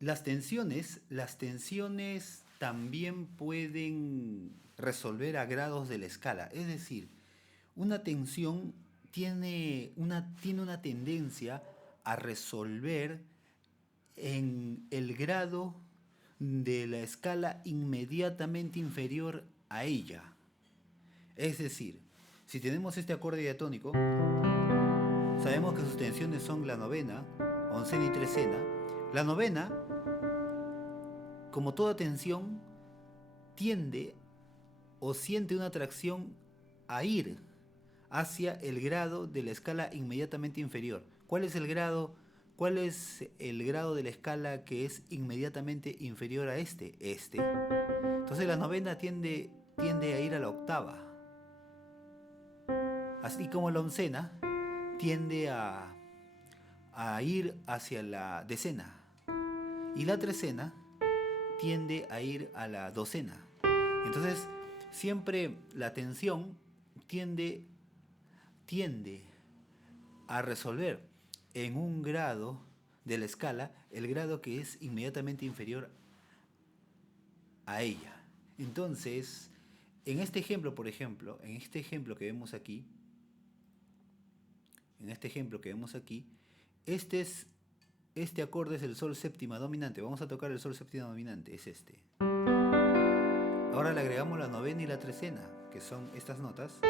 Las tensiones también pueden resolver a grados de la escala. Es decir, una tensión tiene una tendencia a resolver en el grado de la escala inmediatamente inferior a ella. Es decir, si tenemos este acorde diatónico, sabemos que sus tensiones son la novena, oncena y trecena. La novena, como toda tensión, tiende o siente una atracción a ir hacia el grado de la escala inmediatamente inferior. ¿Cuál es el grado? ¿Cuál es el grado de la escala que es inmediatamente inferior a este? Este. Entonces la novena tiende a ir a la octava. Así como la oncena tiende a ir hacia la decena. Y la trecena tiende a ir a la docena. Entonces, siempre la tensión tiende a resolver en un grado de la escala el grado que es inmediatamente inferior a ella. Entonces, en este ejemplo, por ejemplo, en este ejemplo que vemos aquí, este es este acorde es el sol séptima dominante. Vamos a tocar el sol séptima dominante, es este. Ahora le agregamos la novena y la trecena, que son estas notas.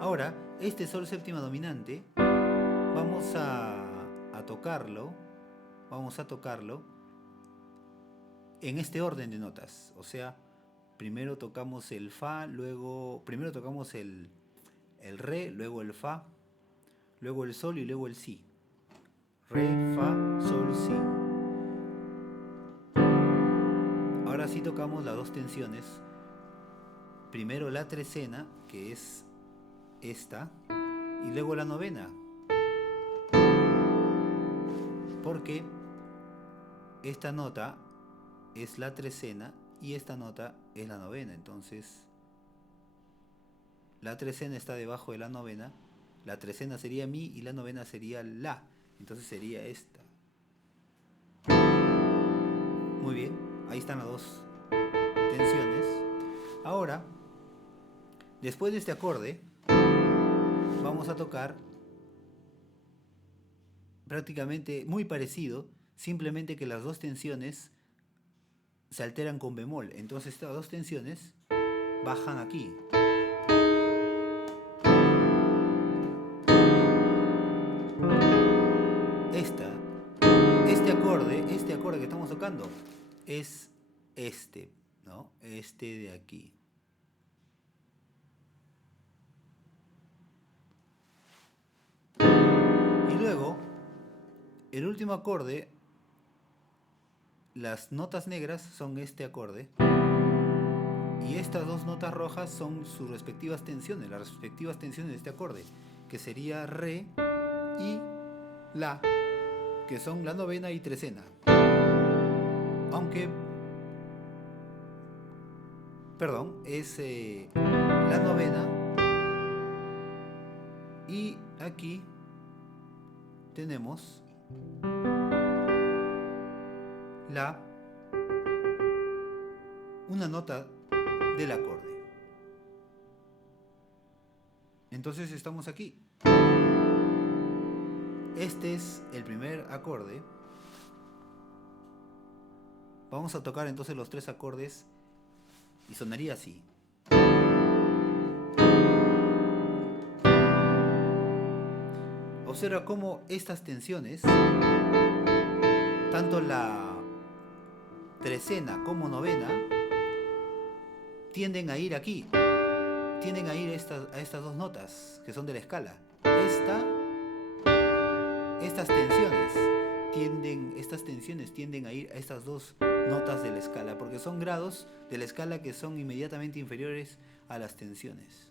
Ahora, este sol séptima dominante, vamos a tocarlo en este orden de notas. O sea, primero tocamos el fa, primero tocamos el re, luego el fa, luego el sol y luego el si. Re, fa, sol, si. Ahora sí tocamos las dos tensiones. Primero la trecena, que es esta, y luego la novena. Porque esta nota es la trecena y esta nota es la novena. Entonces, la trecena está debajo de la novena. La trecena sería mi y la novena sería la. Entonces sería esta. Muy bien, ahí están las dos tensiones. Ahora, después de este acorde, vamos a tocar prácticamente muy parecido, simplemente que las dos tensiones se alteran con bemol. Entonces estas dos tensiones bajan aquí. Este acorde que estamos tocando es este, ¿no? Este de aquí. Y luego, el último acorde, las notas negras son este acorde. Y estas dos notas rojas son sus respectivas tensiones, las respectivas tensiones de este acorde, que sería re y la, que son la novena y trecena. Aunque, perdón, es la novena y aquí tenemos una nota del acorde. Entonces estamos aquí. Este es el primer acorde. Vamos a tocar entonces los tres acordes y sonaría así. Observa cómo estas tensiones, tanto la trecena como novena, tienden a ir aquí. Tienden a ir a estas dos notas que son de la escala. Estas tensiones tienden a ir a estas dos notas de la escala, porque son grados de la escala que son inmediatamente inferiores a las tensiones.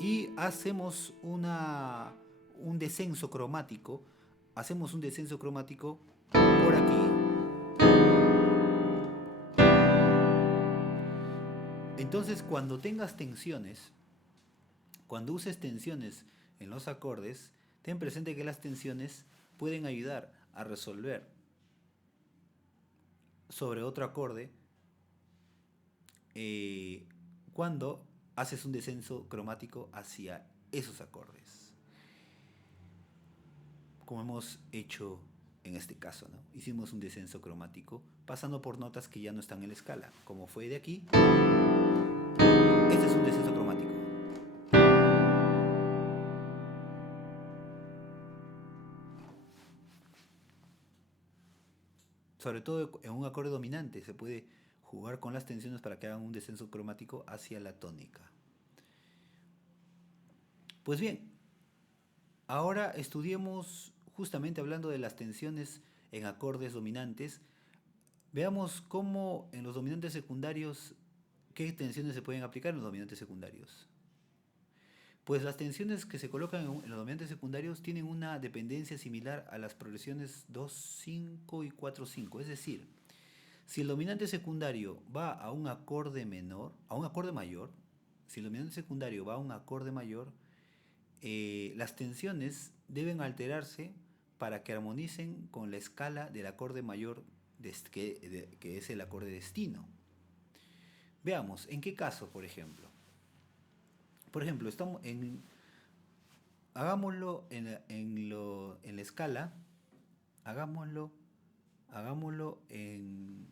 Y hacemos un descenso cromático. Hacemos un descenso cromático por aquí. Entonces, cuando tengas tensiones, cuando uses tensiones en los acordes, ten presente que las tensiones pueden ayudar a resolver sobre otro acorde cuando haces un descenso cromático hacia esos acordes, como hemos hecho en este caso, ¿no? Hicimos un descenso cromático pasando por notas que ya no están en la escala, como fue de aquí. Este es un descenso cromático. Sobre todo en un acorde dominante se puede jugar con las tensiones para que hagan un descenso cromático hacia la tónica. Pues bien, ahora estudiemos, justamente hablando de las tensiones en acordes dominantes, veamos cómo en los dominantes secundarios, qué tensiones se pueden aplicar en los dominantes secundarios. Pues las tensiones que se colocan en los dominantes secundarios tienen una dependencia similar a las progresiones 2-5 y 4-5. Es decir, si el dominante secundario va a un acorde menor, a un acorde mayor, si el dominante secundario va a un acorde mayor, las tensiones deben alterarse para que armonicen con la escala del acorde mayor que es el acorde destino. Veamos, ¿en qué caso, por ejemplo? Por ejemplo, hagámoslo en la escala, hagámoslo en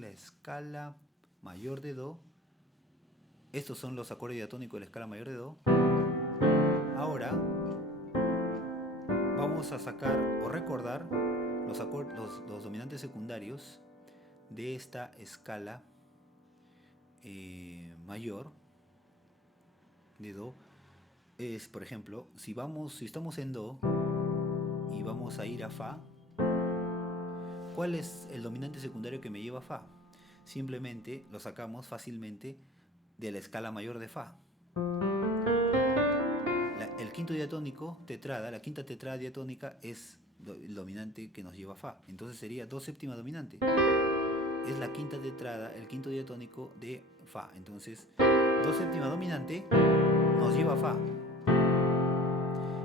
la escala mayor de Do. Estos son los acordes diatónicos de la escala mayor de Do. Ahora vamos a sacar o recordar los dominantes secundarios de esta escala mayor de Do. Es, por ejemplo, si estamos en Do y vamos a ir a Fa, ¿cuál es el dominante secundario que me lleva a Fa? Simplemente lo sacamos fácilmente de la escala mayor de Fa. El quinto diatónico tetrada, la quinta tetrada diatónica es el dominante que nos lleva a Fa. Entonces sería do séptima dominante. Es la quinta tetrada, el quinto diatónico de Fa. Entonces, do séptima dominante nos lleva a Fa.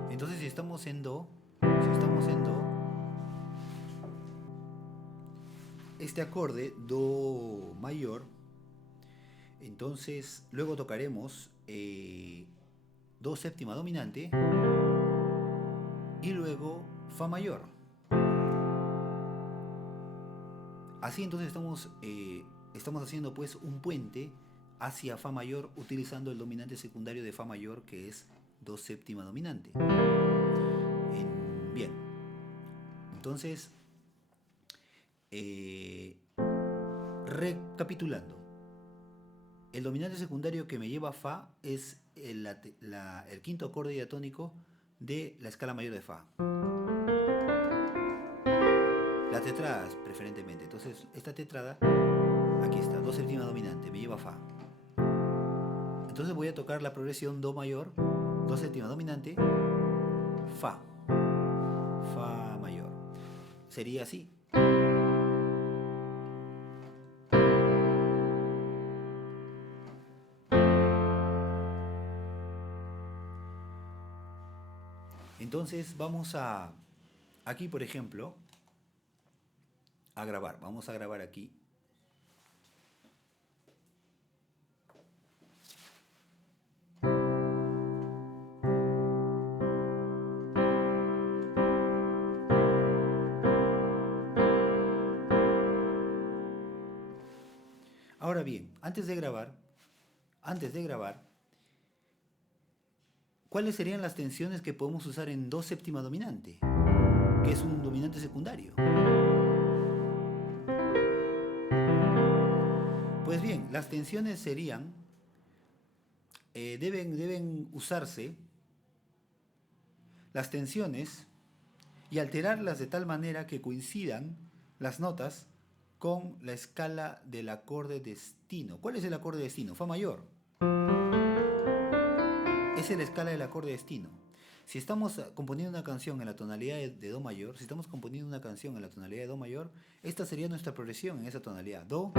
Entonces, si estamos en Do, este acorde Do mayor, entonces luego tocaremos Do séptima dominante y luego Fa mayor. Así entonces estamos haciendo pues un puente hacia Fa mayor utilizando el dominante secundario de Fa mayor, que es Do séptima dominante. Bien, entonces recapitulando, el dominante secundario que me lleva a Fa es el quinto acorde diatónico de la escala mayor de Fa. Las tetradas preferentemente. Entonces esta tetrada, aquí está, do séptima dominante, me lleva a Fa. Entonces voy a tocar la progresión Do mayor, do séptima dominante, Fa, Fa mayor. Sería así. Entonces vamos a, aquí por ejemplo, a grabar. Vamos a grabar aquí. Ahora bien, antes de grabar, ¿cuáles serían las tensiones que podemos usar en Do séptima dominante? Que es un dominante secundario. Pues bien, las tensiones serían, deben usarse las tensiones y alterarlas de tal manera que coincidan las notas con la escala del acorde destino. ¿Cuál es el acorde destino? Fa mayor. Esa es la escala del acorde destino. Si estamos componiendo una canción en la tonalidad de Do mayor, esta sería nuestra progresión en esa tonalidad. Do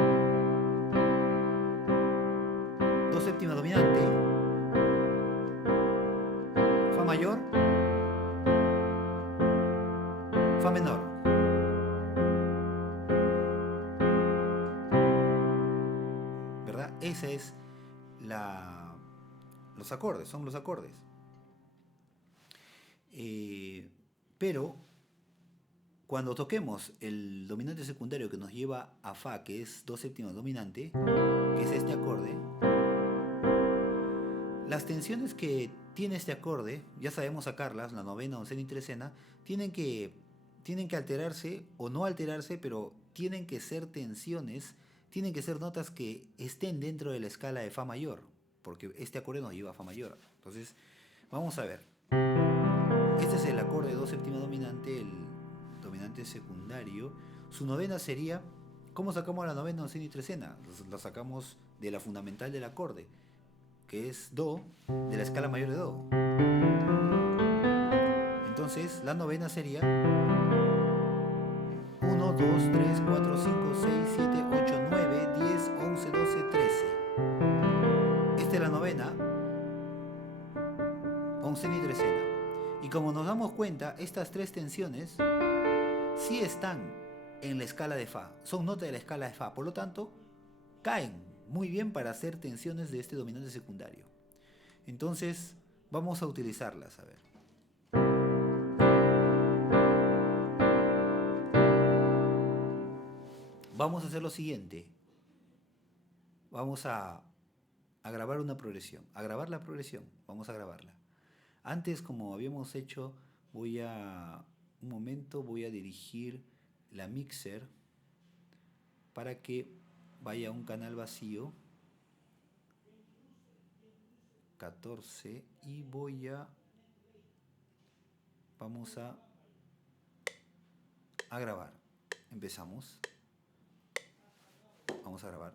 séptima dominante, mayor, fa menor. ¿Verdad? Esa es los acordes, son los acordes. Pero cuando toquemos el dominante secundario que nos lleva a fa, que es do séptima dominante, que es este acorde, las tensiones que tiene este acorde, ya sabemos sacarlas, la novena, oncena y trecena, tienen que alterarse o no alterarse, pero tienen que ser tensiones, tienen que ser notas que estén dentro de la escala de fa mayor, porque este acorde nos lleva a fa mayor. Entonces, vamos a ver. Este es el acorde do séptima dominante, el dominante secundario. Su novena sería, ¿cómo sacamos la novena, oncena y trecena? La sacamos de la fundamental del acorde, que es do, de la escala mayor de do. Entonces, la novena sería 1, 2, 3, 4, 5, 6, 7, 8, 9, 10, 11, 12, 13. Esta es la novena, oncena y trecena. Y como nos damos cuenta, estas tres tensiones sí están en la escala de fa, son notas de la escala de fa, por lo tanto, caen muy bien para hacer tensiones de este dominante secundario. Entonces, vamos a utilizarlas, a ver. Vamos a hacer lo siguiente. Vamos a grabar una progresión, a grabar la progresión, vamos a grabarla. Antes, como habíamos hecho, voy a dirigir la mixer para que vaya a un canal vacío 14 y vamos a grabar. Empezamos. Vamos a grabar.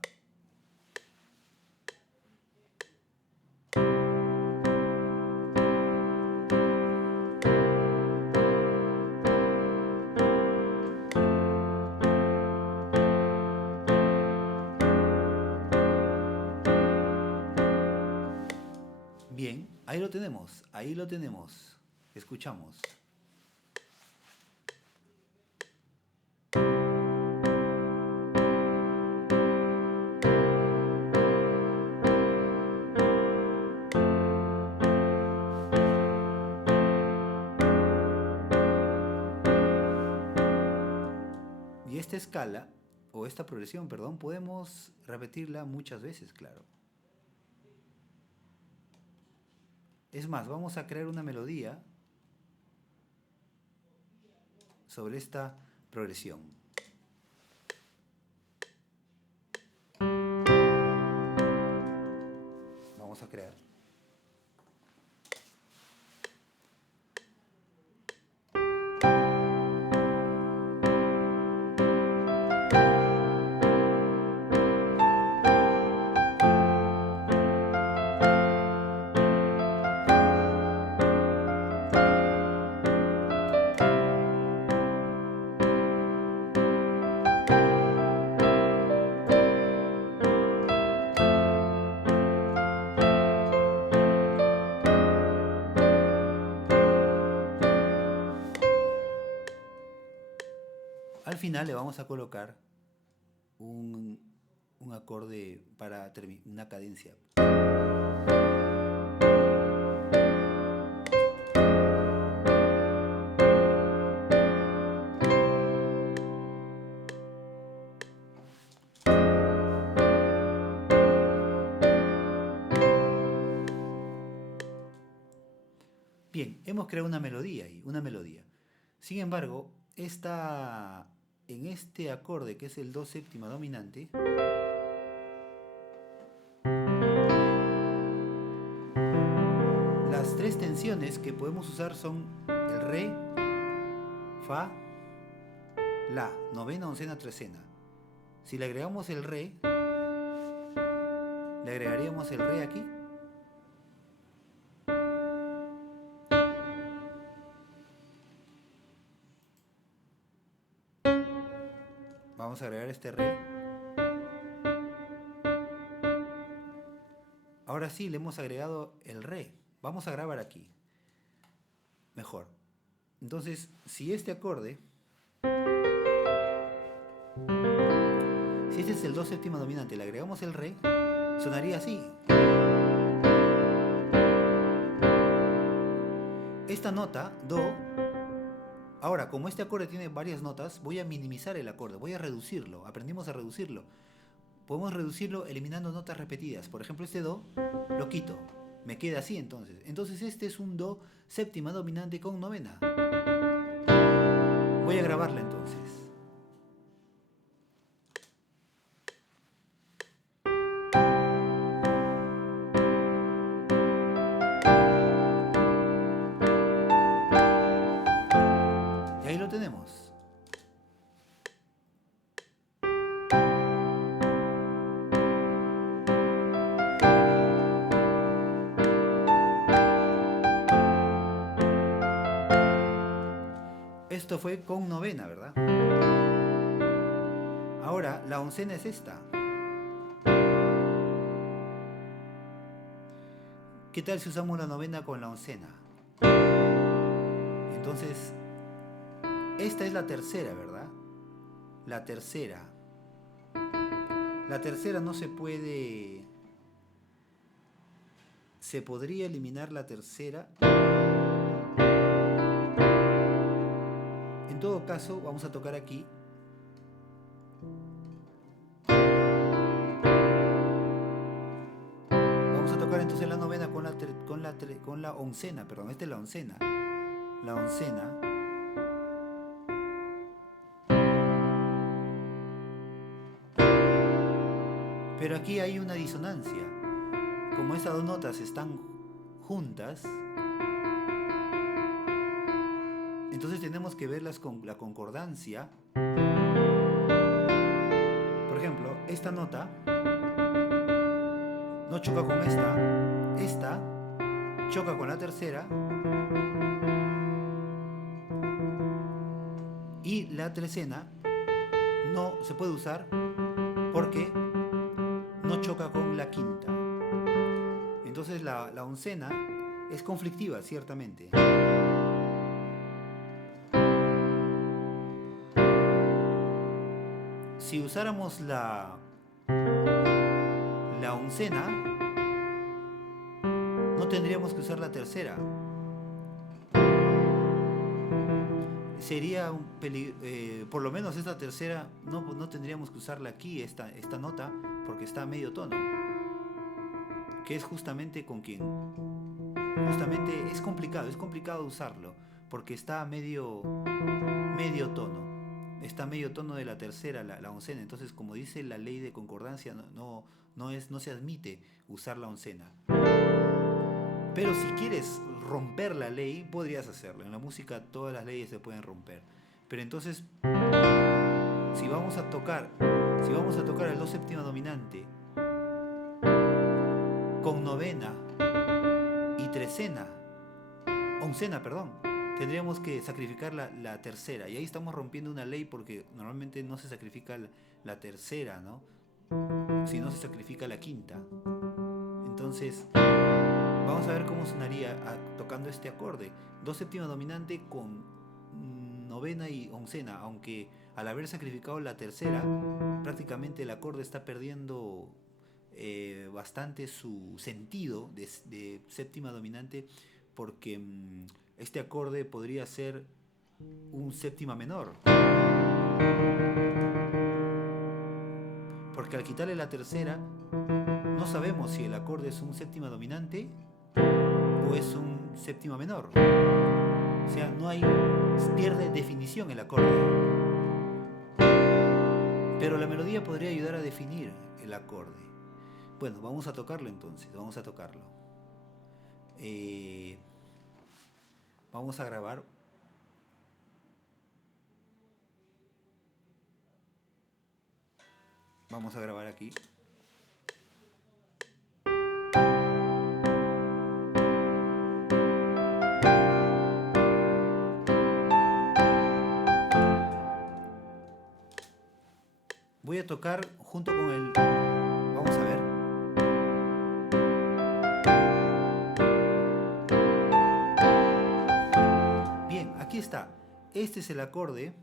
Bien, ahí lo tenemos. Escuchamos. Y esta escala, o esta progresión, perdón, podemos repetirla muchas veces, claro. Es más, vamos a crear una melodía sobre esta progresión. Vamos a crear. Al final le vamos a colocar un acorde para terminar, una cadencia. Bien, hemos creado una melodía ahí, una melodía. Sin embargo, en este acorde que es el do séptima dominante, las tres tensiones que podemos usar son el re, fa, la, novena, oncena, trecena. Si le agregamos el re, le agregaríamos el re aquí. Vamos a agregar este re. Ahora sí le hemos agregado el re. Vamos a grabar aquí. mejor. Entonces, si este acorde, si este es el do séptima dominante, le agregamos el re, sonaría así. Esta nota, do, ahora como este acorde tiene varias notas, voy a minimizar el acorde, voy a reducirlo, aprendimos a reducirlo. Podemos reducirlo eliminando notas repetidas. Por ejemplo, este do lo quito, me queda así entonces. Entonces este es un do séptima dominante con novena. Voy a grabarla entonces. Y ahí lo tenemos. Esto fue con novena, ¿verdad? Ahora, la oncena es esta. ¿Qué tal si usamos la novena con la oncena? Entonces, esta es la tercera, ¿verdad? La tercera. La tercera no se puede... Se podría eliminar la tercera. En todo caso, vamos a tocar aquí. Vamos a tocar entonces la novena con la oncena, perdón, esta es la oncena. La oncena. Pero aquí hay una disonancia. Como estas dos notas están juntas, entonces tenemos que verlas con la concordancia. Por ejemplo, esta nota no choca con esta choca con la tercera y la trecena no se puede usar porque no choca con la quinta. Entonces la oncena es conflictiva, ciertamente. Si usáramos la oncena, no tendríamos que usar la tercera. Sería un por lo menos esta tercera no tendríamos que usarla aquí, esta nota, porque está a medio tono, que es justamente con quien justamente es complicado usarlo porque está a medio tono. Está a medio tono de la tercera, la oncena. Entonces, como dice la ley de concordancia, no se admite usar la oncena. Pero si quieres romper la ley, podrías hacerlo. En la música todas las leyes se pueden romper. Pero entonces, si vamos a tocar el do séptima dominante con novena y trecena, oncena, perdón, tendríamos que sacrificar la tercera. Y ahí estamos rompiendo una ley porque normalmente no se sacrifica la tercera, ¿no? Si no se sacrifica la quinta. Entonces, vamos a ver cómo sonaría tocando este acorde. Do séptima dominante con novena y oncena, aunque al haber sacrificado la tercera, prácticamente el acorde está perdiendo bastante su sentido de séptima dominante, porque este acorde podría ser un séptima menor. Porque al quitarle la tercera, no sabemos si el acorde es un séptima dominante o es un séptima menor. O sea, pierde definición el acorde. Pero la melodía podría ayudar a definir el acorde. Bueno, vamos a tocarlo entonces, vamos a tocarlo. Vamos a grabar. Vamos a grabar aquí. Voy a tocar junto con el... Vamos a ver. está. Este es el acorde.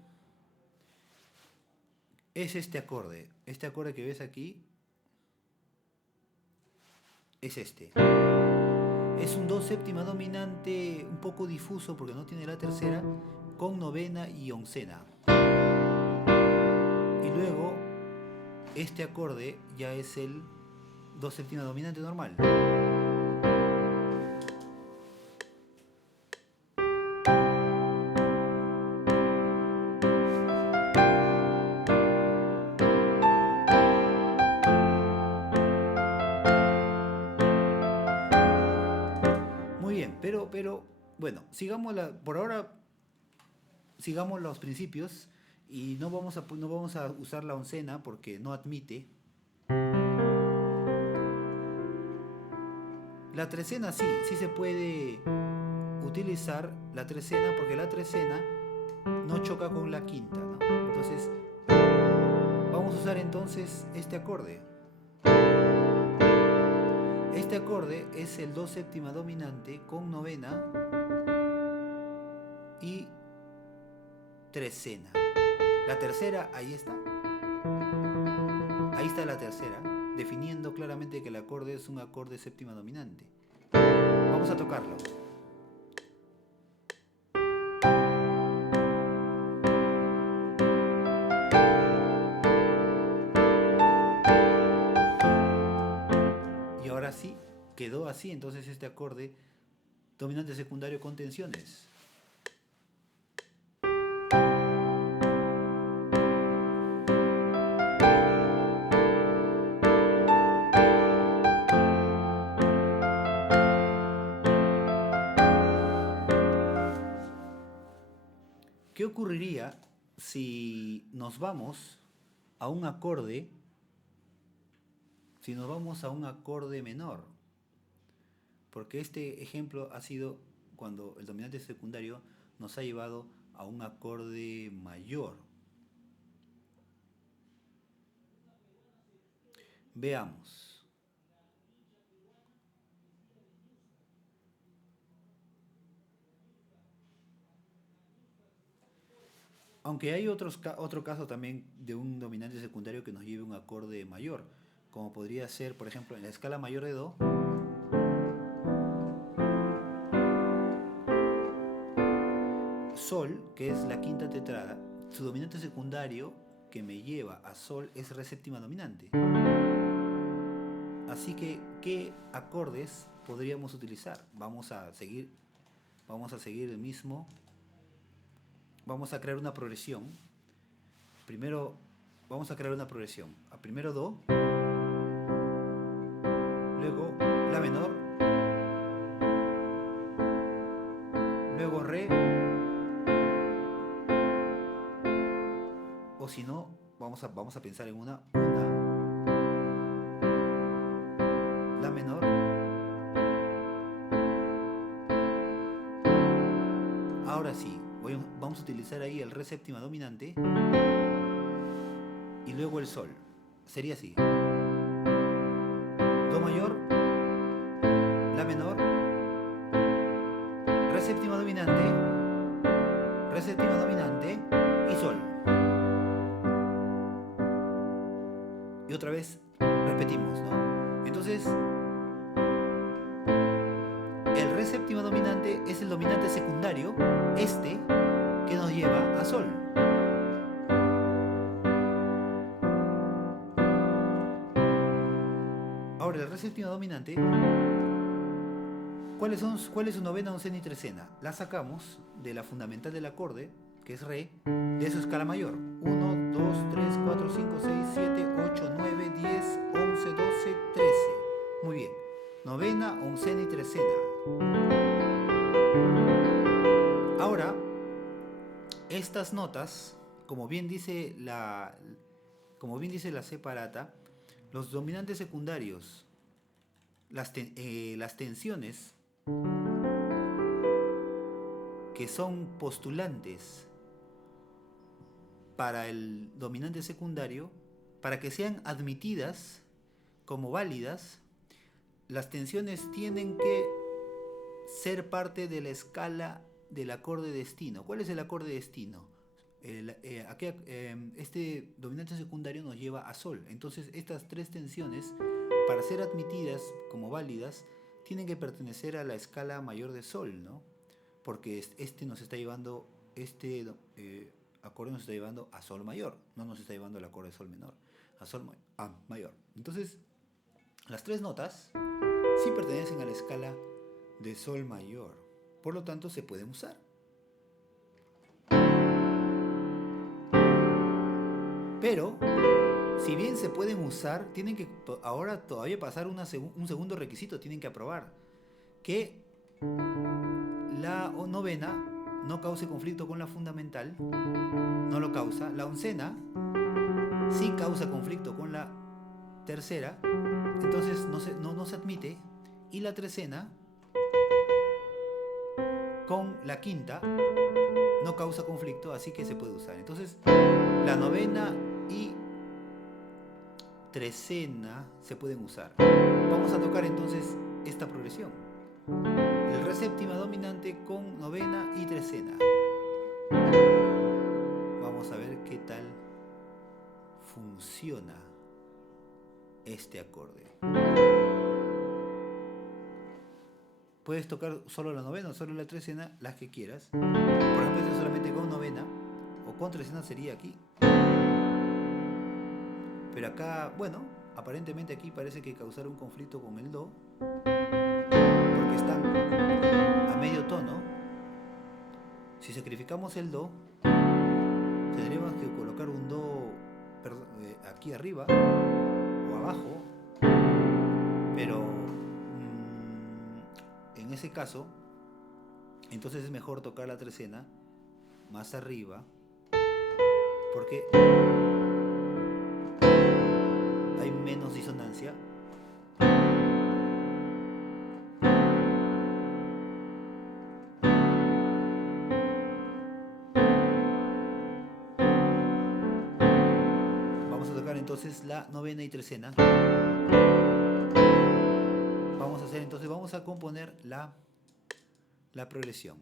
Es este acorde. Este acorde que ves aquí es este. Es un do séptima dominante un poco difuso porque no tiene la tercera, con novena y oncena. Y luego este acorde ya es el do séptima dominante normal. Muy bien, pero bueno, por ahora sigamos los principios y no vamos a usar la oncena porque no admite. La trecena sí se puede utilizar la trecena porque la trecena no choca con la quinta, ¿no? Entonces, vamos a usar entonces este acorde. Este acorde es el do séptima dominante con novena y trecena. La tercera, ahí está. Ahí está la tercera, definiendo claramente que el acorde es un acorde séptima dominante. Vamos a tocarlo. Y ahora sí, quedó así entonces este acorde dominante secundario con tensiones. ¿Qué ocurriría si nos vamos a un acorde, menor? Porque este ejemplo ha sido cuando el dominante secundario nos ha llevado a un acorde mayor. Veamos. Aunque hay otro caso también de un dominante secundario que nos lleve a un acorde mayor, como podría ser, por ejemplo, en la escala mayor de Do, Sol, que es la quinta tetrada, su dominante secundario que me lleva a Sol es Re séptima dominante. Así que, ¿qué acordes podríamos utilizar? Vamos a seguir el mismo. Vamos a crear una progresión. Primero vamos a crear una progresión. Primero Do, luego La menor, luego Re, o si no, vamos a pensar en una La menor, ahora sí, vamos a utilizar ahí el Re séptima dominante y luego el Sol. Sería así: Do mayor, La menor, Re séptima dominante y Sol. Y otra vez repetimos, ¿no? Entonces, el Re séptima dominante es el dominante secundario, este, que nos lleva a Sol. Ahora, el Re séptima dominante, ¿cuál es su novena, oncena y trecena? La sacamos de la fundamental del acorde, que es Re, de su escala mayor. 1, 2, 3, 4, 5, 6, 7, 8, 9, 10, 11, 12, 13. Muy bien. Novena, oncena y trecena. Ahora, estas notas, como bien dice la separata, los dominantes secundarios, las tensiones que son postulantes para el dominante secundario, para que sean admitidas como válidas, las tensiones tienen que ser parte de la escala del acorde destino. ¿Cuál es el acorde destino? Este dominante secundario nos lleva a sol. Entonces estas tres tensiones, para ser admitidas como válidas, tienen que pertenecer a la escala mayor de sol, ¿no? Porque este nos está llevando, acorde nos está llevando a sol mayor, no nos está llevando al acorde de sol menor, a sol mayor. Entonces, las tres notas sí pertenecen a la escala de sol mayor, por lo tanto se pueden usar. Pero, si bien se pueden usar, tienen que ahora todavía pasar un segundo requisito, tienen que aprobar que la novena no cause conflicto con la fundamental, no lo causa. La oncena sí causa conflicto con la tercera, entonces no se admite. Y la trecena con la quinta no causa conflicto, así que se puede usar. Entonces, la novena y trecena se pueden usar. Vamos a tocar entonces esta progresión. El re séptima dominante con novena y trecena. Vamos a ver qué tal funciona este acorde. Puedes tocar solo la novena o solo la trecena, las que quieras. Por ejemplo, este solamente con novena o con trecena sería aquí. Pero acá, bueno, aparentemente aquí parece que causar un conflicto con el do, porque están a medio tono. Si sacrificamos el do, tendríamos que colocar un do aquí arriba o abajo, pero en ese caso, entonces es mejor tocar la trecena más arriba, porque hay menos disonancia. Vamos a tocar entonces la novena y trecena. Vamos a componer la progresión.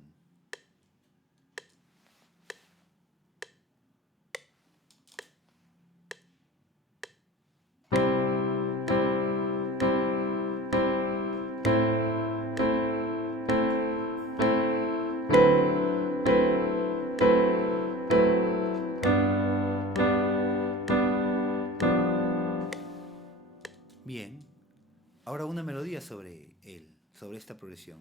Bien, ahora una melodía sobre esta progresión.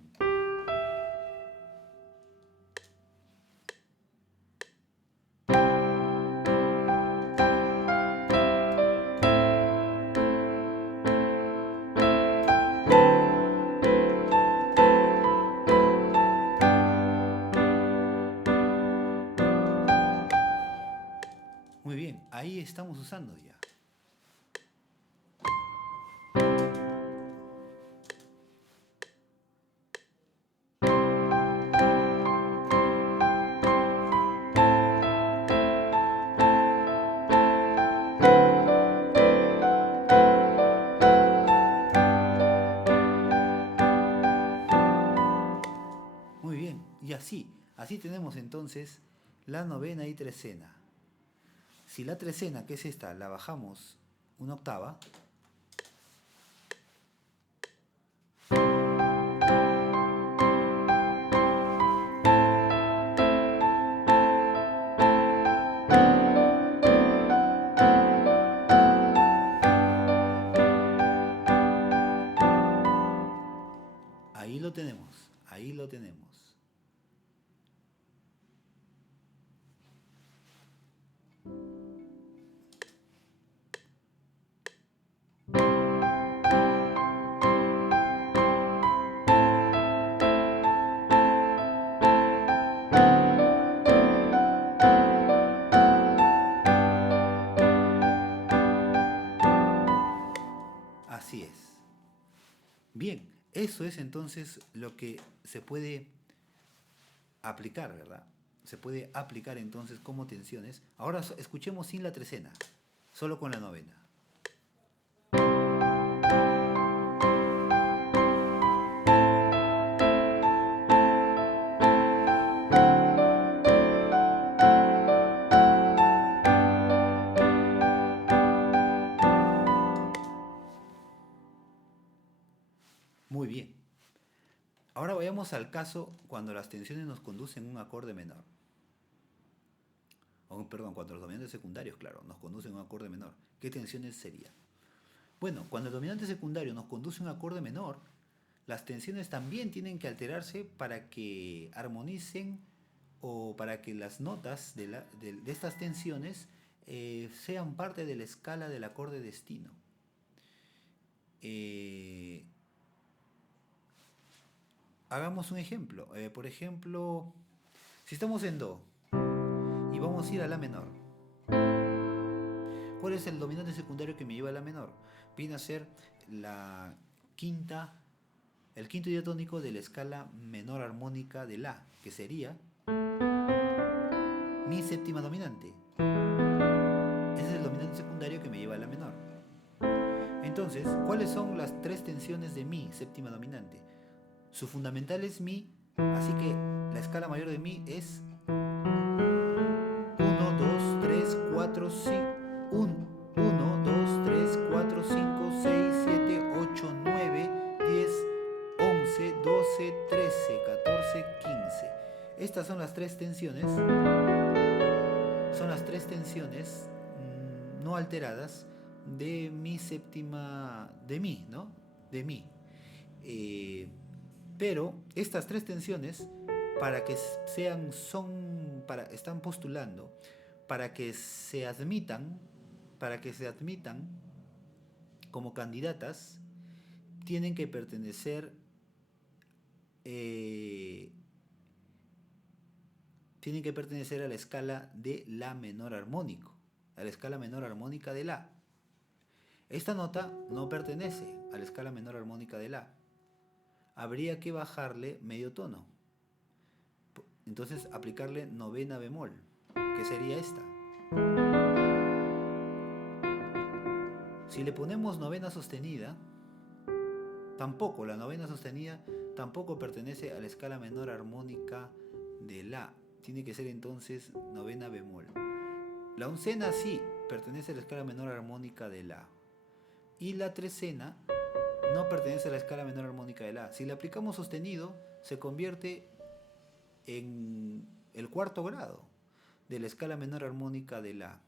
Muy bien, ahí estamos usando ya. Muy bien, y así tenemos entonces la novena y trecena. Si la trecena, que es esta, la bajamos una octava, ahí lo tenemos, ahí lo tenemos. Así es. Bien, eso es entonces lo que se puede aplicar, ¿verdad? Se puede aplicar entonces como tensiones. Ahora escuchemos sin la trecena, solo con la novena. Ahora vayamos al caso cuando las tensiones nos conducen a un acorde menor. Perdón, cuando los dominantes secundarios, claro, nos conducen a un acorde menor. ¿Qué tensiones serían? Bueno, cuando el dominante secundario nos conduce a un acorde menor, las tensiones también tienen que alterarse para que armonicen o para que las notas de estas tensiones sean parte de la escala del acorde destino. Hagamos un ejemplo. Por ejemplo, si estamos en Do y vamos a ir a La menor, ¿cuál es el dominante secundario que me lleva a La menor? Viene a ser el quinto diatónico de la escala menor armónica de La, que sería mi séptima dominante. Ese es el dominante secundario que me lleva a La menor. Entonces, ¿cuáles son las tres tensiones de Mi séptima dominante? Su fundamental es Mi, así que la escala mayor de Mi es 1, 2, 3, 4, 5, 1, 2, 3, 4, 5, 6, 7, 8, 9, 10, 11, 12, 13, 14, 15. Estas son las tres tensiones. Son las tres tensiones no alteradas de Mi séptima, de Mi, ¿no? De Mi. Pero estas tres tensiones, para que sean, están postulando, para que se admitan como candidatas, tienen que pertenecer a la escala de La menor armónico, a la escala menor armónica de La. Esta nota no pertenece a la escala menor armónica de La. Habría que bajarle medio tono. Entonces aplicarle novena bemol, que sería esta. Si le ponemos novena sostenida, la novena sostenida tampoco pertenece a la escala menor armónica de La. Tiene que ser entonces novena bemol. La oncena sí pertenece a la escala menor armónica de La. Y la trecena no pertenece a la escala menor armónica de La. Si le aplicamos sostenido, se convierte en el cuarto grado de la escala menor armónica de La.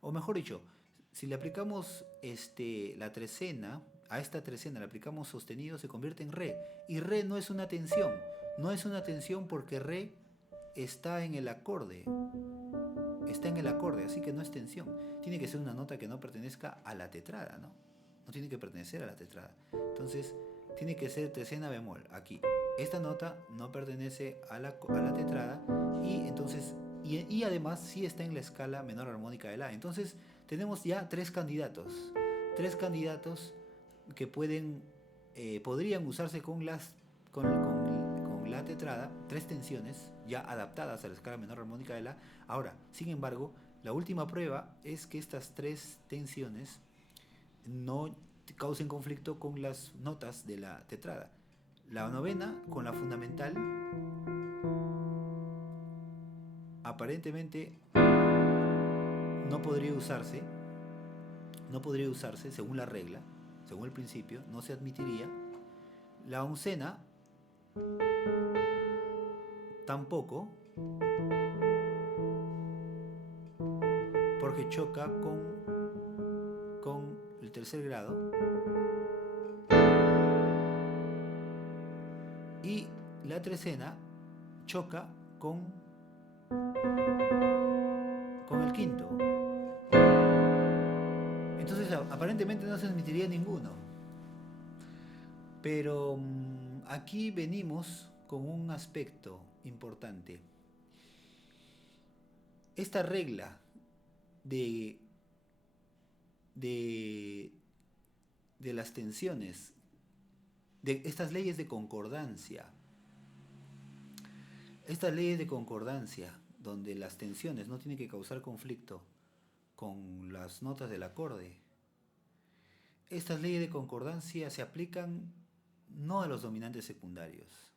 O mejor dicho, si le aplicamos la trecena, a esta trecena le aplicamos sostenido, se convierte en Re. Y Re no es una tensión. No es una tensión porque Re está en el acorde. Está en el acorde, así que no es tensión. Tiene que ser una nota que no pertenezca a la tetrada, ¿no? No tiene que pertenecer a la tetrada. Entonces, tiene que ser trecena bemol, aquí. Esta nota no pertenece a la tetrada y además sí está en la escala menor armónica de La. Entonces, tenemos ya tres candidatos que podrían usarse con la tetrada, tres tensiones ya adaptadas a la escala menor armónica de La. Ahora, sin embargo, la última prueba es que estas tres tensiones no causen conflicto con las notas de la tetrada. La novena con la fundamental aparentemente no podría usarse según la regla, según el principio, no se admitiría. La oncena tampoco, porque choca con el tercer grado. Y la trecena choca con el quinto. Entonces aparentemente no se admitiría ninguno. Pero aquí venimos con un aspecto importante. Esta regla de las tensiones, de estas leyes de concordancia, donde las tensiones no tienen que causar conflicto con las notas del acorde, estas leyes de concordancia se aplican no a los dominantes secundarios.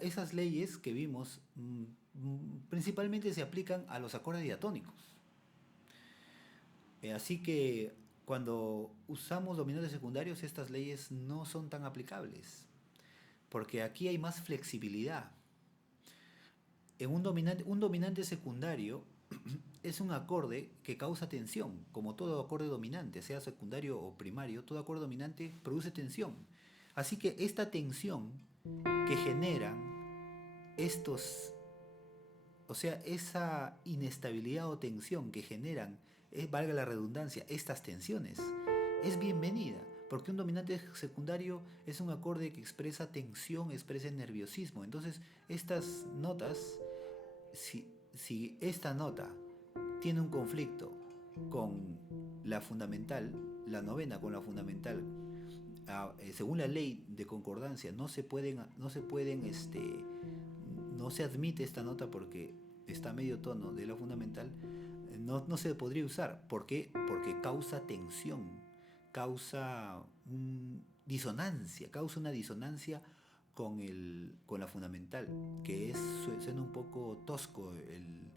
Esas leyes que vimos principalmente se aplican a los acordes diatónicos. Así que cuando usamos dominantes secundarios, estas leyes no son tan aplicables, porque aquí hay más flexibilidad. En un dominante secundario es un acorde que causa tensión, como todo acorde dominante, sea secundario o primario, todo acorde dominante produce tensión. Así que esta tensión que generan estos, o sea, esa inestabilidad o tensión que generan, valga la redundancia, estas tensiones, es bienvenida, porque un dominante secundario es un acorde que expresa tensión, expresa nerviosismo. Entonces, estas notas, si esta nota tiene un conflicto con la fundamental, la novena con la fundamental, según la ley de concordancia, no se admite esta nota porque está a medio tono de la fundamental, no se podría usar. ¿Por qué? Porque causa tensión, causa causa una disonancia con la fundamental, que suena un poco tosco, el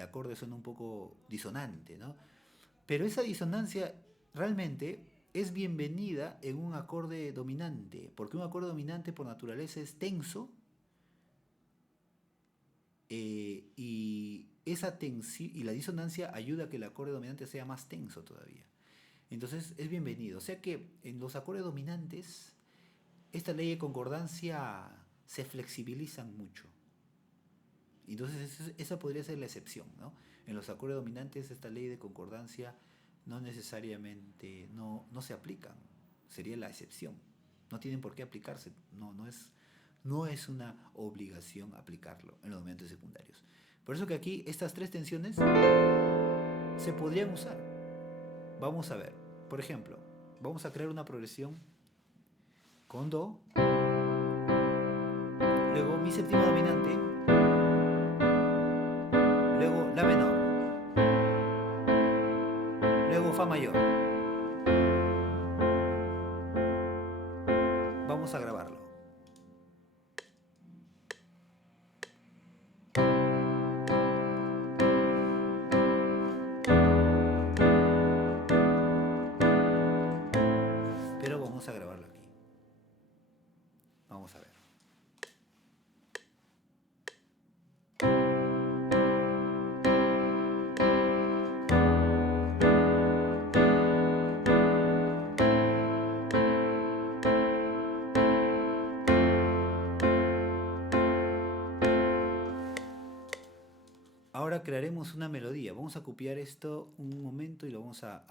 acorde suena un poco disonante, ¿no? Pero esa disonancia realmente es bienvenida en un acorde dominante, porque un acorde dominante por naturaleza es tenso, y esa tensión y la disonancia ayuda a que el acorde dominante sea más tenso todavía. Entonces es bienvenido. O sea que en los acordes dominantes, esta ley de concordancia se flexibilizan mucho. Entonces esa podría ser la excepción, ¿no? En los acordes dominantes esta ley de concordancia no necesariamente no se aplican, sería la excepción. No tienen por qué aplicarse, no es una obligación aplicarlo en los dominantes secundarios. Por eso que aquí estas tres tensiones se podrían usar. Vamos a ver, por ejemplo, vamos a crear una progresión con Do, luego mi séptima dominante, luego La menor, luego Fa mayor. Vamos a grabarlo. Pero vamos a grabarlo aquí. Vamos a ver. Ahora crearemos una melodía. Vamos a copiar esto un momento y lo vamos a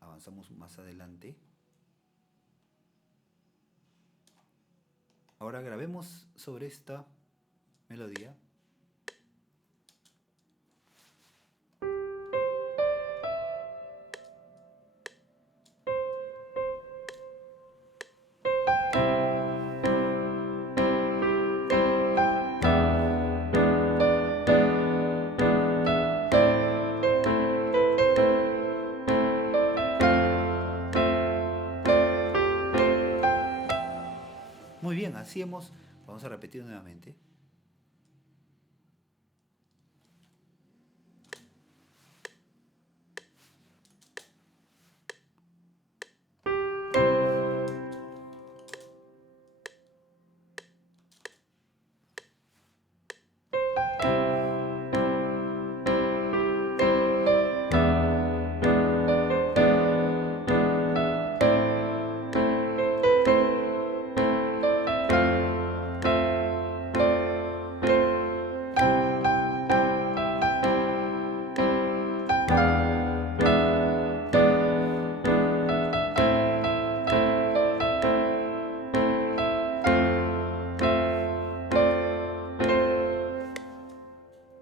avanzamos más adelante. Ahora grabemos sobre esta melodía. Muy bien, así vamos a repetir nuevamente.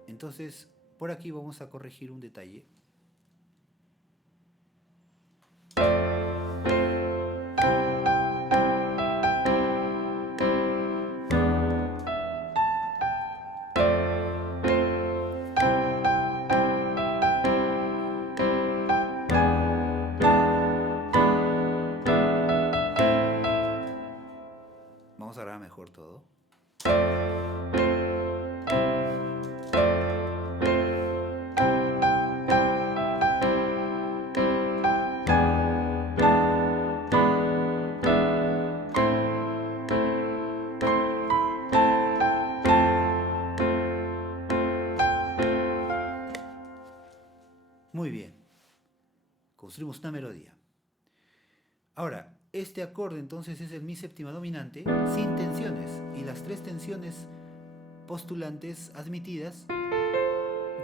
Entonces, por aquí vamos a corregir un detalle. Vamos a grabar mejor todo. Muy bien. Construimos una melodía. Ahora, este acorde entonces es el mi séptima dominante sin tensiones. Y las tres tensiones postulantes admitidas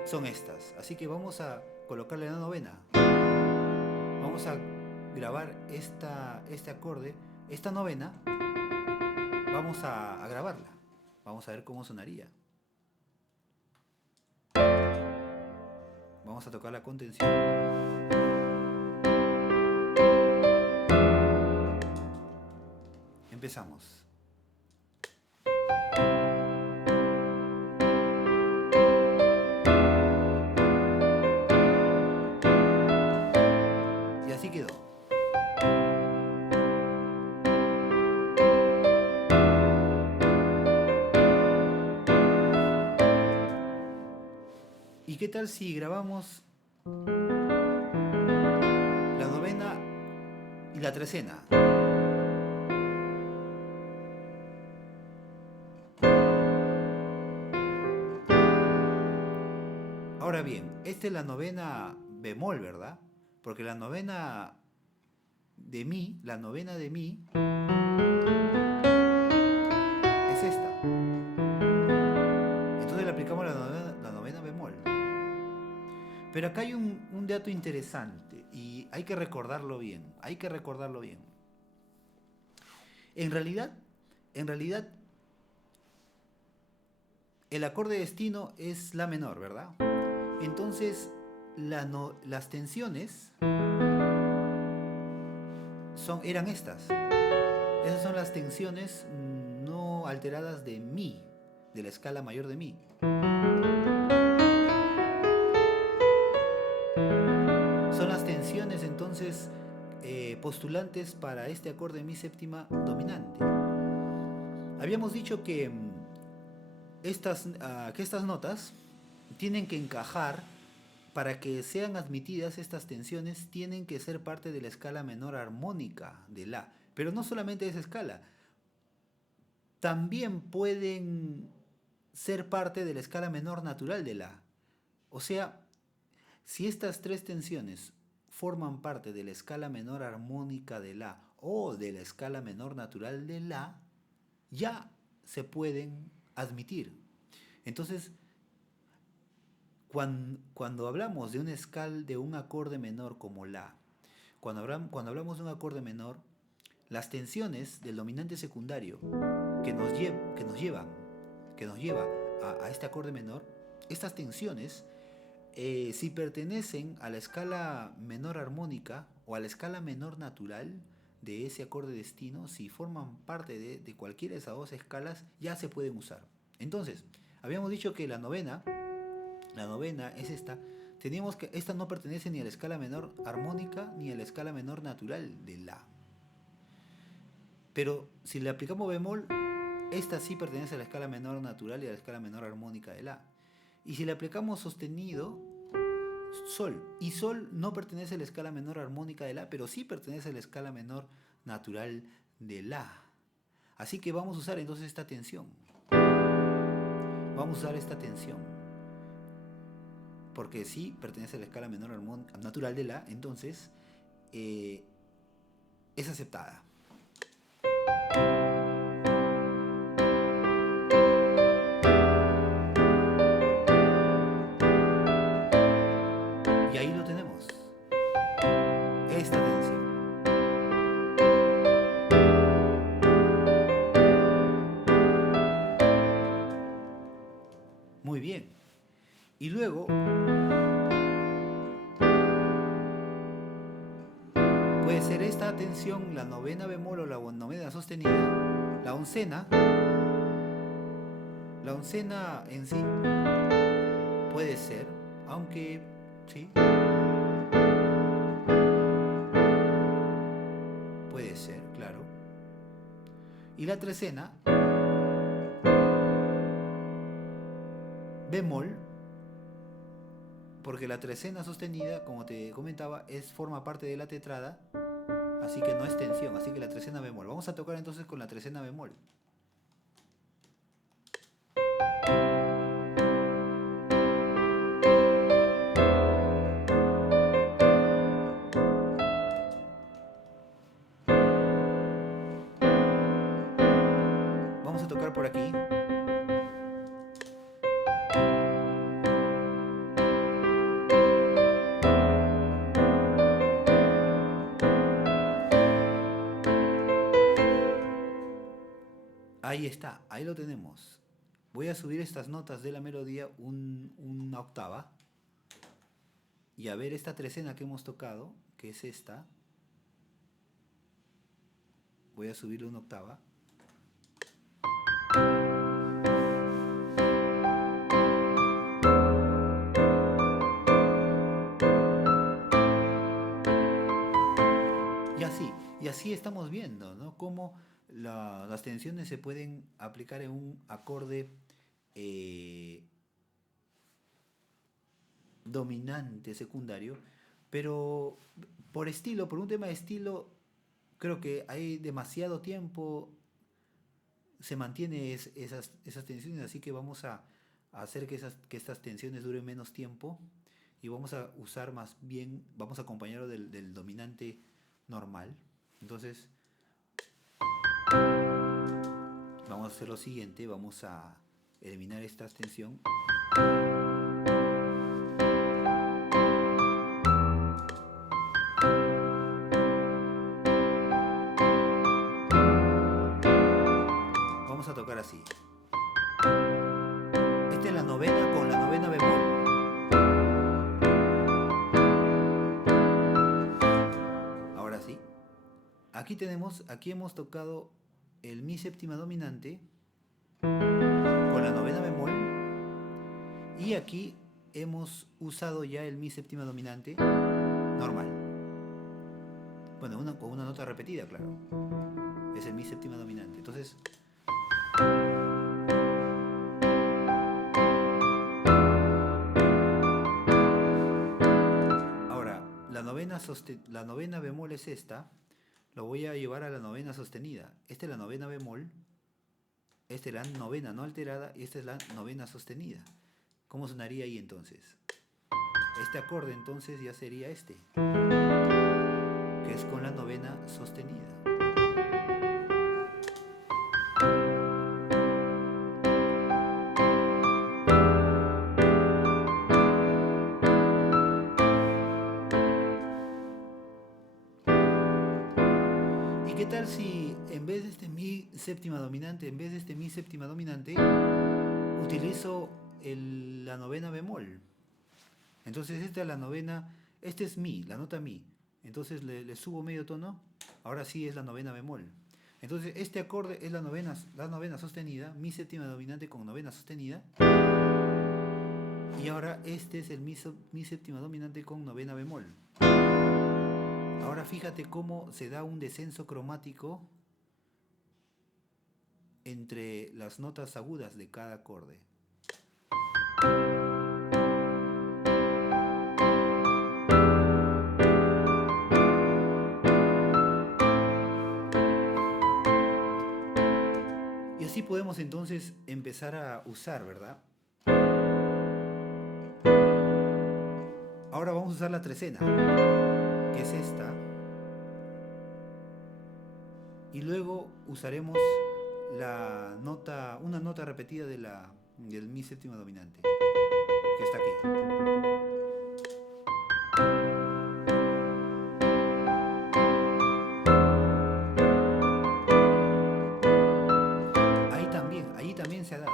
son estas. Así que vamos a colocarle la novena. Vamos a grabar este acorde, esta novena. Vamos a grabarla. Vamos a ver cómo sonaría. Vamos a tocarla con tensión. Empezamos. Y así quedó. ¿Y qué tal si grabamos la novena y la trecena? Ahora bien, esta es la novena bemol, ¿verdad? Porque la novena de mi es esta. Entonces le aplicamos la novena bemol. Pero acá hay un dato interesante y hay que recordarlo bien. En realidad, el acorde destino es la menor, ¿verdad? Entonces, las tensiones eran estas. Esas son las tensiones no alteradas de mi, de la escala mayor de mi. Son las tensiones entonces postulantes para este acorde mi séptima dominante. Habíamos dicho que estas notas tienen que encajar. Para que sean admitidas estas tensiones tienen que ser parte de la escala menor armónica de La. Pero no solamente esa escala, también pueden ser parte de la escala menor natural de La. O sea, si estas tres tensiones forman parte de la escala menor armónica de La o de la escala menor natural de La, ya se pueden admitir. Entonces, cuando hablamos de una escala de un acorde menor como La, cuando hablamos de un acorde menor, las tensiones del dominante secundario que nos lleva a este acorde menor, estas tensiones, si pertenecen a la escala menor armónica o a la escala menor natural de ese acorde destino, si forman parte de cualquiera de esas dos escalas, ya se pueden usar. Entonces, habíamos dicho que la novena es esta. Teníamos que esta no pertenece ni a la escala menor armónica ni a la escala menor natural de La. Pero si le aplicamos bemol, esta sí pertenece a la escala menor natural y a la escala menor armónica de La. Y si le aplicamos sostenido, sol. Y sol no pertenece a la escala menor armónica de La, pero sí pertenece a la escala menor natural de La. Así que vamos a usar entonces esta tensión. Porque sí pertenece a la escala menor natural de La, entonces es aceptada. Y ahí lo tenemos. Esta tensión. Muy bien. Y luego puede ser esta tensión, la novena bemol o la novena sostenida, la oncena. La oncena en sí puede ser, aunque sí, puede ser, claro. Y la trecena bemol, porque la trecena sostenida, como te comentaba, forma parte de la tetrada, así que no es tensión, así que la trecena bemol. Vamos a tocar entonces con la trecena bemol. vamos a tocar por aquí. Ahí está, ahí lo tenemos. Voy a subir estas notas de la melodía una octava. Y a ver esta trecena que hemos tocado, que es esta. Voy a subirle una octava. Y así estamos viendo, ¿no? Cómo las tensiones se pueden aplicar en un acorde dominante secundario, pero por estilo, por un tema de estilo, creo que hay demasiado tiempo, se mantiene esas tensiones, así que vamos a hacer que estas tensiones duren menos tiempo y vamos a usar más bien, vamos a acompañarlo del dominante normal. Entonces, vamos a hacer lo siguiente, vamos a eliminar esta tensión. Vamos a tocar así. Esta es la novena con la novena bemol. Ahora sí. Aquí hemos tocado el mi séptima dominante con la novena bemol y aquí hemos usado ya el mi séptima dominante normal. Bueno, con una nota repetida, claro. Es el mi séptima dominante. Entonces, ahora, la novena bemol es esta. Lo voy a llevar a la novena sostenida. Esta es la novena bemol. Esta es la novena no alterada y esta es la novena sostenida. ¿Cómo sonaría ahí entonces? Este acorde entonces ya sería este, que es con la novena sostenida. ¿Y qué tal si en vez de este mi séptima dominante, utilizo la novena bemol? Entonces esta es la novena, este es mi, la nota mi. Entonces le subo medio tono, ahora sí es la novena bemol. Entonces este acorde es la novena sostenida, mi séptima dominante con novena sostenida. Y ahora este es el mi séptima dominante con novena bemol. Ahora fíjate cómo se da un descenso cromático entre las notas agudas de cada acorde. Y así podemos entonces empezar a usar, ¿verdad? Ahora vamos a usar la trecena, que es esta. Y luego usaremos una nota repetida del mi séptima dominante, que está aquí. Ahí también se ha dado.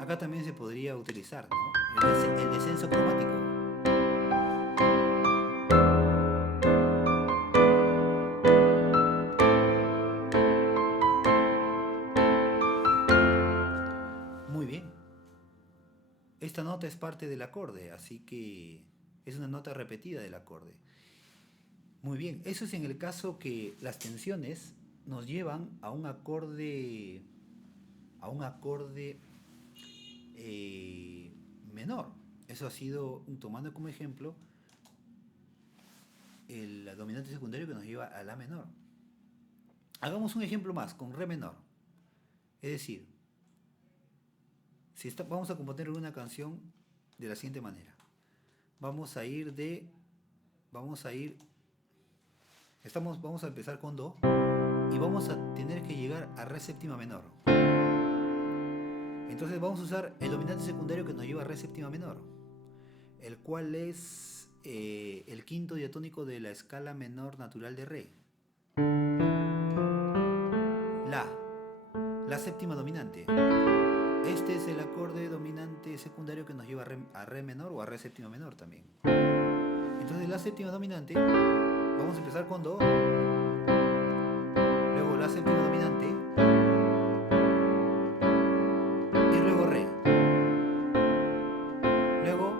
Acá también se podría utilizar, ¿no? El descenso cromático. Muy bien. Esta nota es parte del acorde, así que es una nota repetida del acorde. Muy bien, eso es en el caso que las tensiones nos llevan a un acorde menor. Eso ha sido, tomando como ejemplo, el dominante secundario que nos lleva a la menor. Hagamos un ejemplo más con re menor. Es decir, vamos a componer una canción de la siguiente manera. Vamos a empezar con do y vamos a tener que llegar a re séptima menor. Entonces vamos a usar el dominante secundario que nos lleva a re séptima menor, el cual es el quinto diatónico de la escala menor natural de re. La séptima dominante. Este es el acorde dominante secundario que nos lleva a re menor o a re séptima menor también. Entonces la séptima dominante, vamos a empezar con do, luego la séptima dominante y luego re. Luego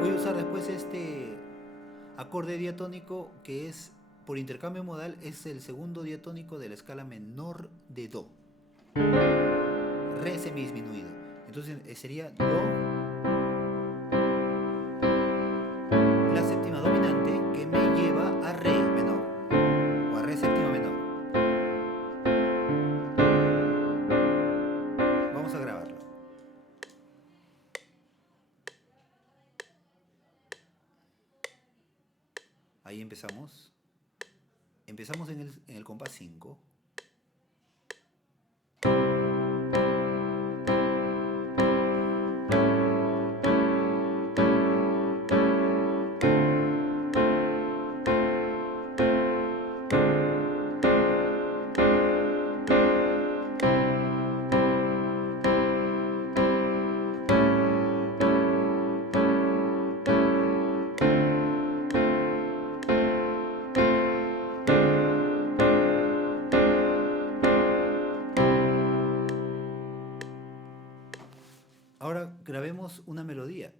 voy a usar después este acorde diatónico que es, por intercambio modal, es el segundo diatónico de la escala menor de do. Re semidisminuido. Entonces sería do, la séptima dominante que me lleva a re menor o a re séptima menor. Vamos a grabarlo. Ahí empezamos. Empezamos en el compás 5. Ahora grabemos una melodía.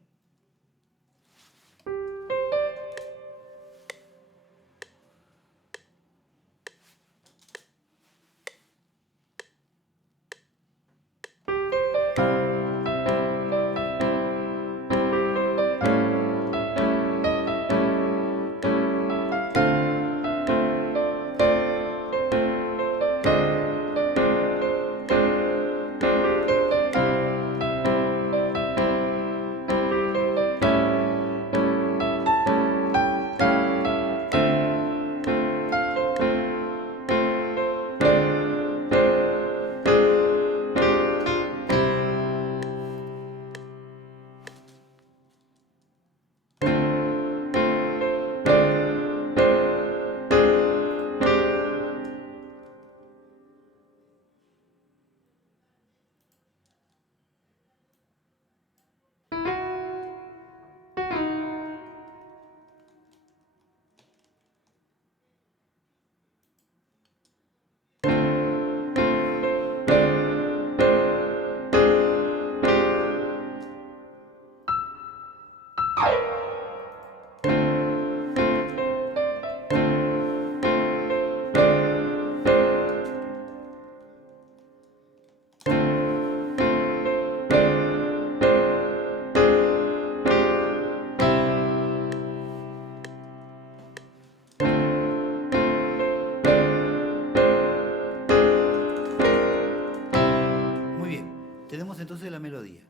Muy bien, tenemos entonces la melodía.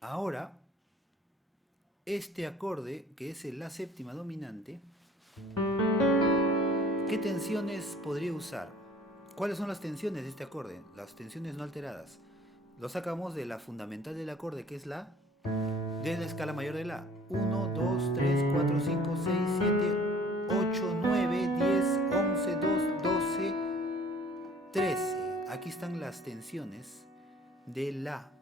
Ahora, este acorde, que es el la séptima dominante, ¿qué tensiones podría usar? ¿Cuáles son las tensiones de este acorde? Las tensiones no alteradas. Lo sacamos de la fundamental del acorde, que es la, de la escala mayor de la. 1, 2, 3, 4, 5, 6, 7, 8, 9, 10, 11, 2, 12, 13. Aquí están las tensiones de la,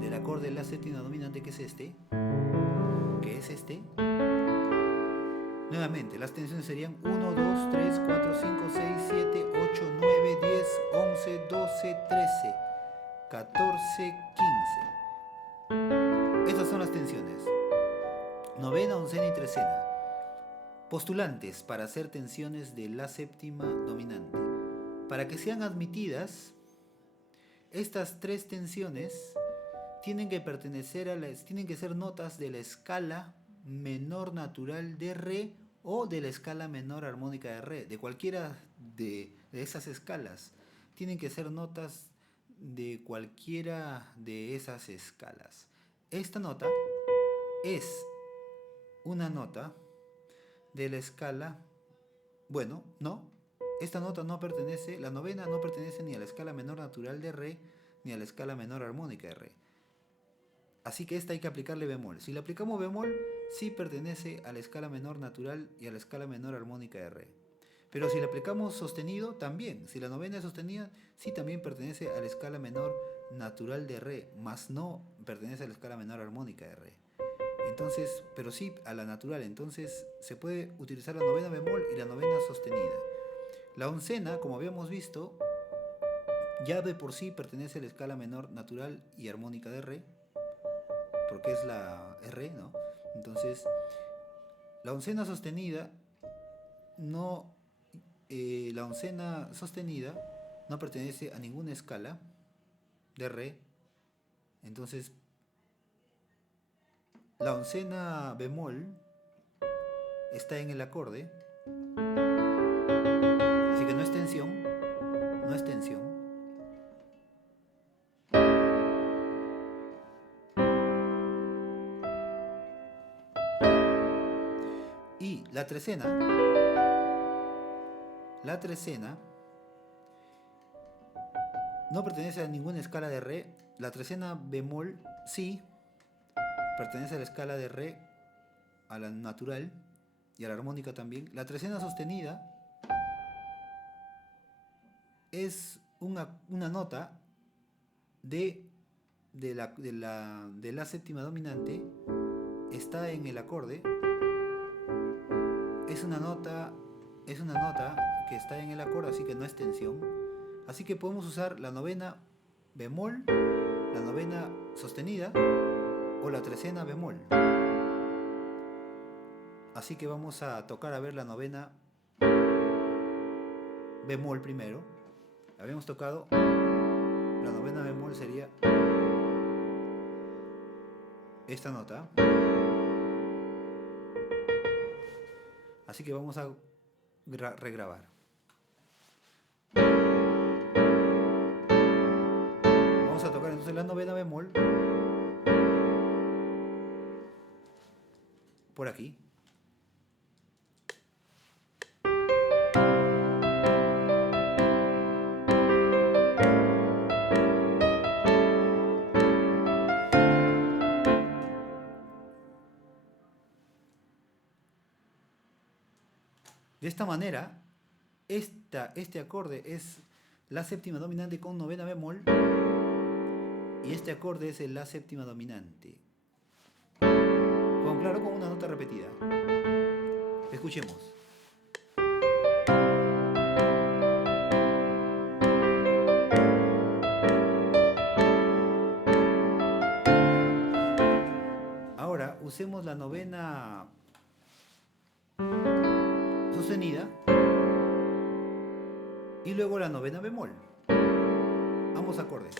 del acorde de la séptima dominante, que es este. Nuevamente, las tensiones serían 1, 2, 3, 4, 5, 6, 7, 8, 9, 10, 11, 12, 13, 14, 15. Estas son las tensiones. Novena, oncena y trecena. Postulantes para hacer tensiones de la séptima dominante. Para que sean admitidas, estas tres tensiones tienen que ser notas de la escala menor natural de re o de la escala menor armónica de re, de cualquiera de esas escalas. Tienen que ser notas de cualquiera de esas escalas. Esta nota es una nota de la escala, bueno, no, esta nota no pertenece, la novena no pertenece ni a la escala menor natural de re ni a la escala menor armónica de re. Así que esta hay que aplicarle bemol. Si le aplicamos bemol, sí pertenece a la escala menor natural y a la escala menor armónica de re. Pero si le aplicamos sostenido, también. Si la novena es sostenida, sí también pertenece a la escala menor natural de re, más no pertenece a la escala menor armónica de re. Entonces, pero sí a la natural. Entonces se puede utilizar la novena bemol y la novena sostenida. La oncena, como habíamos visto, ya de por sí pertenece a la escala menor natural y armónica de re, porque es la R, ¿no? Entonces, la oncena sostenida no, la oncena sostenida no pertenece a ninguna escala de re. Entonces, la oncena bemol está en el acorde, así que no es tensión, no es tensión. Y la trecena no pertenece a ninguna escala de re. La trecena bemol sí pertenece a la escala de re, a la natural y a la armónica también. La trecena sostenida es una nota de la séptima dominante, está en el acorde. Es una nota que está en el acorde, así que no es tensión. Así que podemos usar la novena bemol, la novena sostenida o la trecena bemol. Así que vamos a tocar a ver la novena bemol primero. Habíamos tocado la novena bemol, sería esta nota. Así que vamos a regrabar. Vamos a tocar entonces la novena bemol por aquí. De esta manera, este acorde es la séptima dominante con novena bemol y este acorde es la séptima dominante. Claro, con una nota repetida. Escuchemos. Ahora usemos la novena sostenida y luego la novena bemol. Ambos acordes.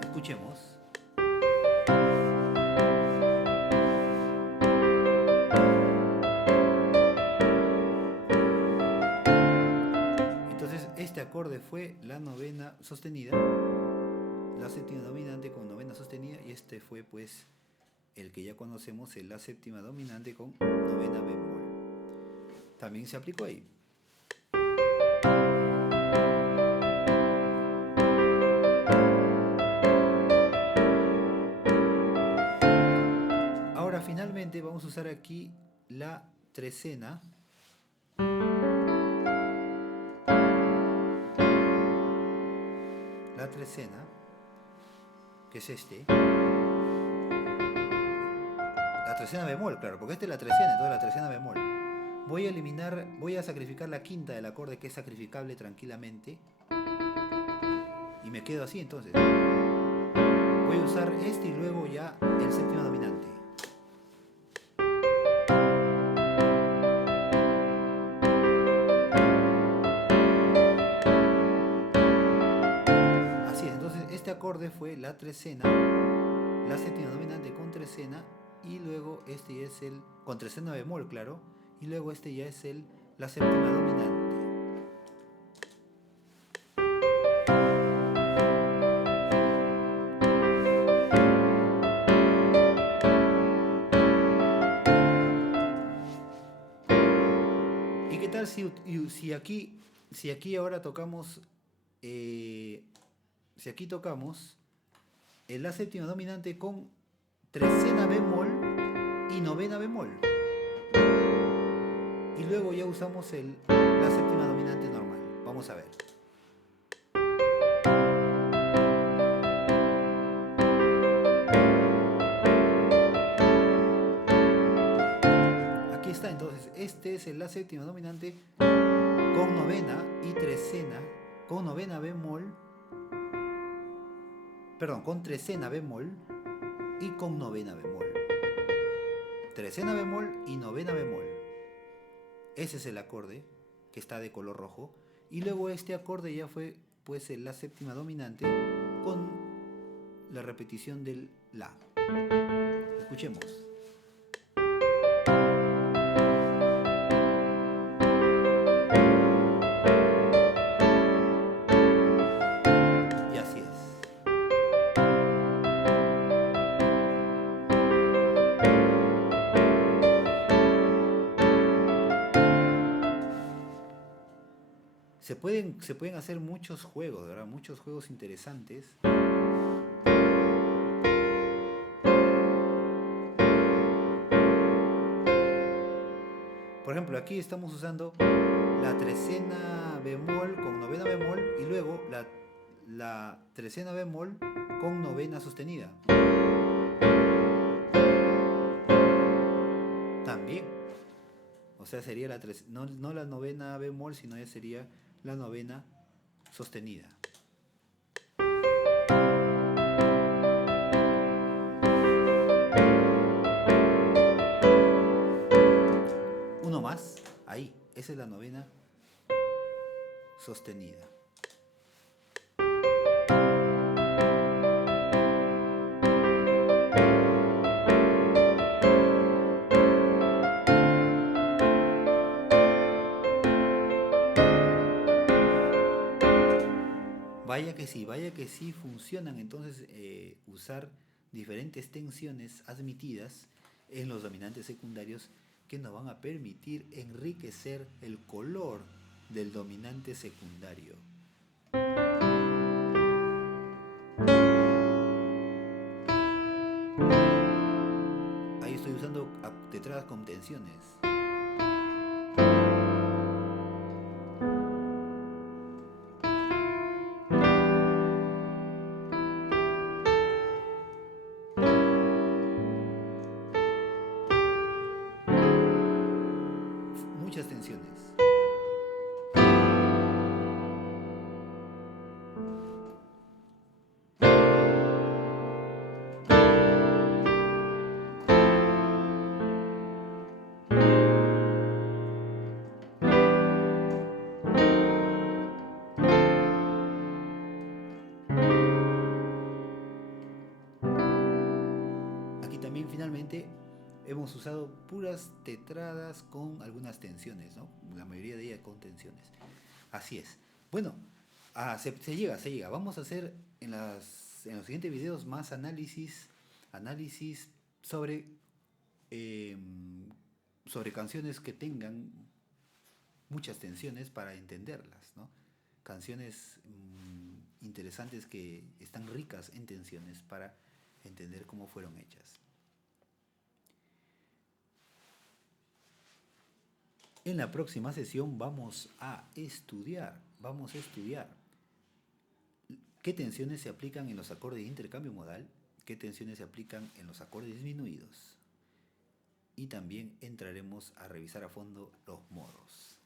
Escuchemos. Entonces este acorde fue la novena sostenida, la séptima dominante con novena sostenida, y este fue pues el que ya conocemos, el la séptima dominante con novena bemol. También se aplicó ahí. Ahora finalmente vamos a usar aquí la trecena. La trecena, que es este. La trecena bemol, claro, porque esta es la trecena, entonces la trecena bemol. Voy a sacrificar la quinta del acorde, que es sacrificable tranquilamente. Y me quedo así entonces. Voy a usar este y luego ya el séptima dominante. acorde fue la trecena, la séptima dominante con trecena, y luego este ya es el, con trecena bemol, claro, y luego este ya es la séptima dominante. ¿Y qué tal si aquí ahora tocamos, si aquí tocamos la séptima dominante con trecena bemol y novena bemol? Y luego ya usamos la séptima dominante normal. Vamos a ver. Aquí está, entonces, este es la séptima dominante con novena y trecena, con novena bemol, perdón, con trecena bemol y con novena bemol. Trecena bemol y novena bemol. Ese es el acorde que está de color rojo. Y luego este acorde ya fue pues la séptima dominante con la repetición del la. Escuchemos. Y así es. Se pueden hacer muchos juegos, ¿verdad? Muchos juegos interesantes. Por ejemplo, aquí estamos usando la trecena bemol con novena bemol y luego la trecena bemol con novena sostenida. También. O sea, sería no la novena bemol, sino ya sería la novena sostenida. Uno más, ahí, esa es la novena sostenida. Vaya que sí funcionan entonces usar diferentes tensiones admitidas en los dominantes secundarios que nos van a permitir enriquecer el color del dominante secundario. Ahí estoy usando tetradas con tensiones. Muchas tensiones. Aquí también finalmente hemos usado puras tetradas con algunas tensiones, ¿no? La mayoría de ellas con tensiones. Así es. Bueno, se llega. Vamos a hacer en los siguientes videos más análisis sobre, sobre canciones que tengan muchas tensiones para entenderlas, ¿no? Canciones interesantes que están ricas en tensiones para entender cómo fueron hechas. En la próxima sesión vamos a estudiar qué tensiones se aplican en los acordes de intercambio modal, qué tensiones se aplican en los acordes disminuidos, y también entraremos a revisar a fondo los modos.